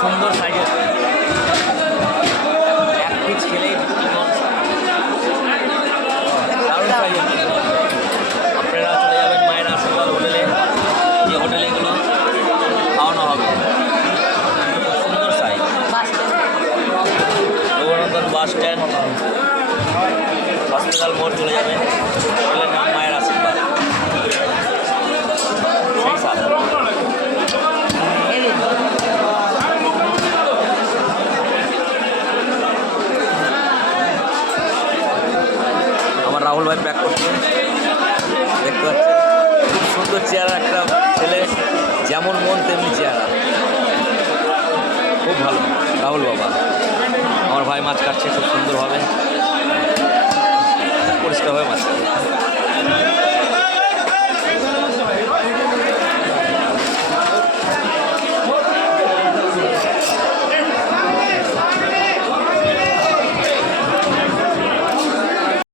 সুন্দর সাইজের এক পিস খেলেই দারুণ সাইজের। আপনারা চলে যাবেন মায়ের আশীর্বাদ হোটেলে, যে হোটেলে এগুলো খাওয়ানো হবে। সুন্দর size, Raghunandan bus stand, hospital মোড় চলে যাবেন, হোটেলের নাম মায়ের আশীর্বাদ। সেই সাথে আমার রাহুল ভাই প্যাক করছে, দেখতে পাচ্ছেন খুব সুন্দর চেহারা একটা ছেলে, যেমন মন তেমনি চেহারা, খুব ভালো রাহুল বাবা। আমার ভাই মাছ কাটছে খুব সুন্দরভাবে, পরিষ্কারভাবে মাছ কাটছে।